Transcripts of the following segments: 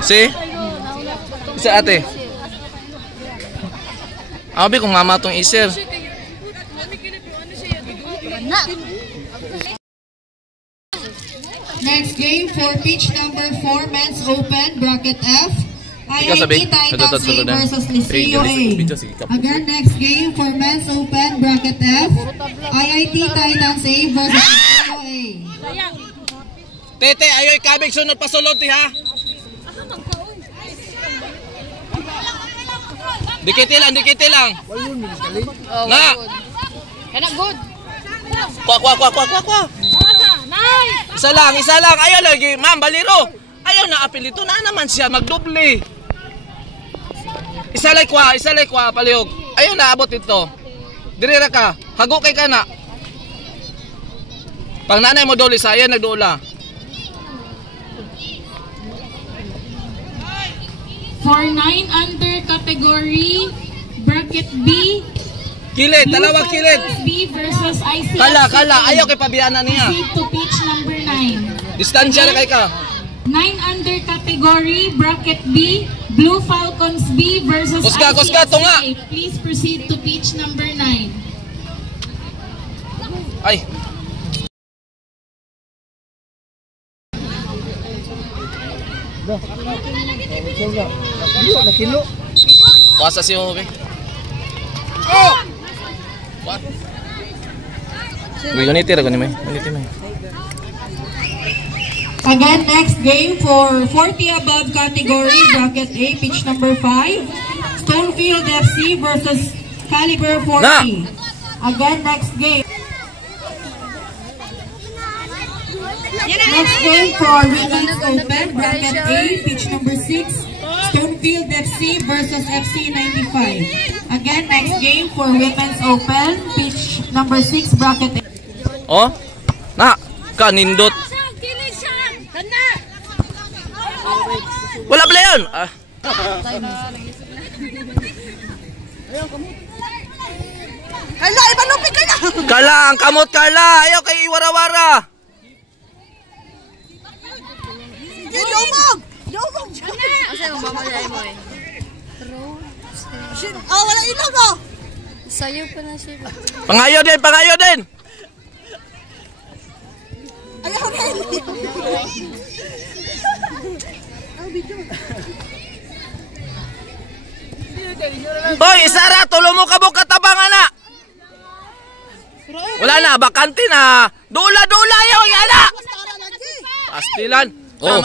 Si? Isa ate. Abi kung mama tong iser. Next game for pitch number 4, men's open, bracket F. IIT Titans A versus Liceo A. Again, next game for men's open, bracket F. IIT Titans A versus Liceo A. Tete, ayoy kabig sunod pa sulod ti ha. Dikiti lang. Na. Kana good. Kwa. Isa lang. Ayaw lagi, ma'am, baliro. Ayaw na apelito na naman siya magdoble. Isa lay kwa, palihog. Ayaw na abot ito. Dirira ka, hago kay kana. Pang nanay mo doli saya nagdula. For 9 under category, bracket B. Kilid, dalawa kilid. B versus ICFC. Kala, ayaw kay pabiyanan niya. Proceed to pitch number 9. Distansya na kay ka. 9 under category, bracket B, Blue Falcons B versus Kusga, tunga. Please proceed to pitch number 9. Ay. Puasa si Hobe. What? Ganito may. Again, next game for 40 above category, bracket A, pitch number 5, Stonefield FC versus Caliber 40. Again, next game. Next game for women's open, bracket A, pitch number 6, Stonefield FC versus FC 95. Again, next game for women's open, pitch number 6, bracket A. Oh, na, kanindot. Wala pala yun. Kala, ibalupin ka na. Kala, ang kamot kala. Ayaw kay iwara-wara. Lumog dyan. Asa yung mamalay mo eh? Oh, wala ilog oh. Sayo pa na siya. Pangayo din. Ayaw rin. Hoy, Isara, tulo mo kabok katabang ana. Wala na, bakante na. Dula ayaw yana. Pastilan. Oh.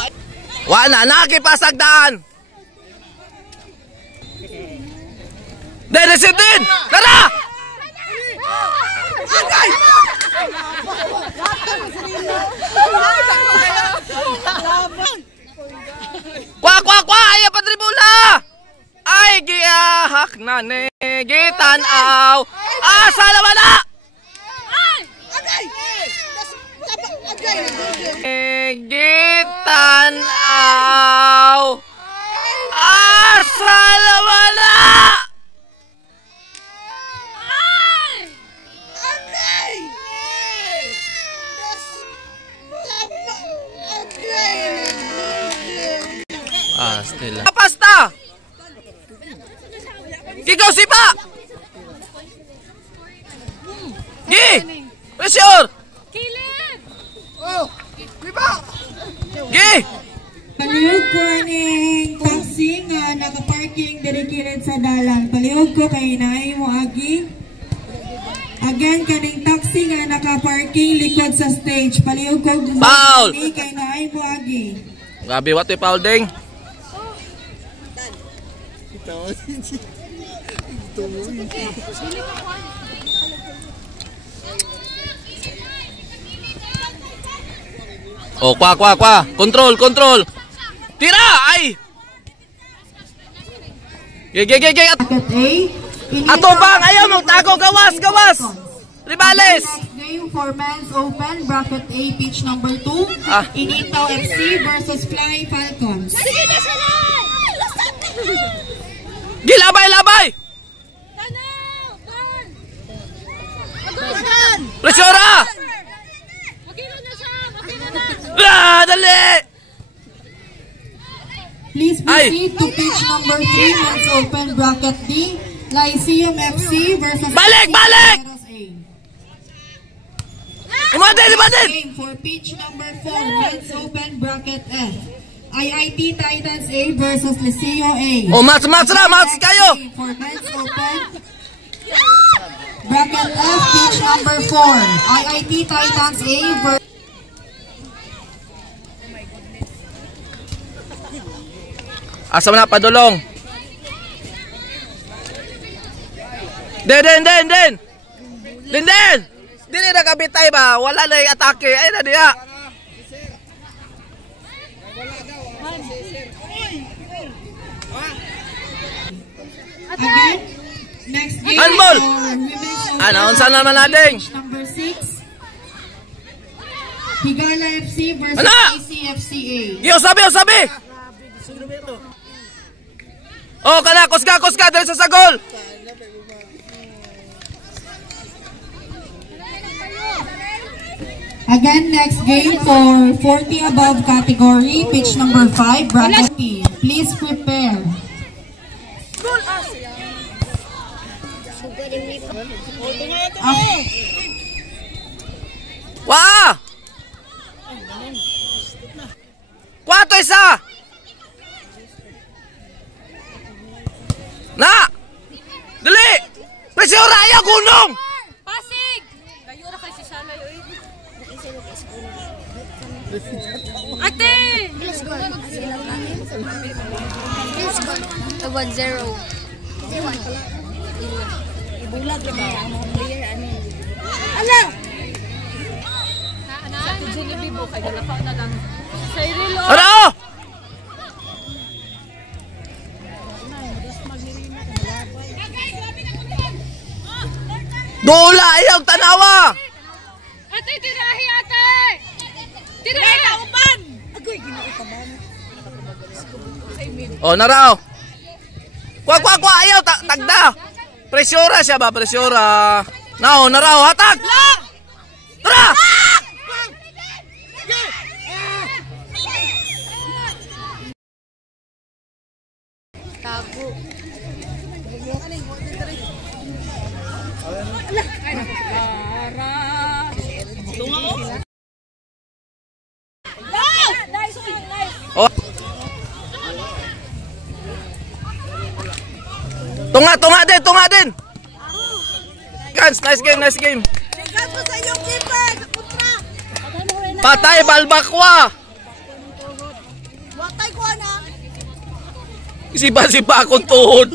Wala na, nakipasagdaan. Deresetin! Tara! Agay! Kwa! Ayaw patribula! Ay, giyahak na negitanaw. Asa na wala! Agay! Negitanaw. Asa na wala! Stella. Pasta! Gigaw sipa! Gi! Pressure! Kilid! Oh! Liba! Gi! Palihog ko aning taxi nga nakaparking diri kilid sa dalan. Palihog ko kay naay mo agi. Again, kaning taxi nga nakaparking likod sa stage. Palihog ko foul! Kay naay mo agi. Grabe, what we foul ding? Oh, kwa. Control. Tira! Ay! Gay. Ato bang! Ayaw mong tago! Gawas! Rivales! Game for men's open, bracket A, pitch number 2. Initaw FC versus Fly Falcons. Gilabay! Pressura! Makino na siya! Dali! Please proceed to pitch number 3, Men's Open Bracket D, Lyceum FC versus Balik! Imadin! Game for pitch number 4, Men's Open Bracket F, IIT Titans A versus Liceo A. Oh, match kayo! For Men's Open Bracket F, pitch number 4, IIT Titans A versus Asa man na padulong. Den. Dili na kabitay ba? Wala na yung atake. Ay na diya. Again, next game Handball. unsa naman nating? Number 6. Higala FC versus ACFCA. Giyo sabi. Oh, kana kusga dali sa sagol. Again, next game for 40 above category, pitch number 5, bracket P. Please prepare. Wah! 4-1. Na! Dali! Presura ayaw gunong! Pasig! Kayo na kasi sana yun. Ate! 1-0. Ibulag na ba? Ala! Sa Genevieve mo, kaya nalafa na lang. Sa Irilo! Ano? Dola ayaw tanawa! Ate, tirahi ate! Tirahi! Upan! Agoy, ginaupaban. Oh, narao. Kwa ayaw tagda. Presyura siya ba? Presyura. Nao, narao hatag. Tara! Tago. Oh. Tunga din. Guys, nice game. Sigat mo sa iyong keeper. Kontra. Patay balbakwa. Watay ko na. Sipa akong tuhod.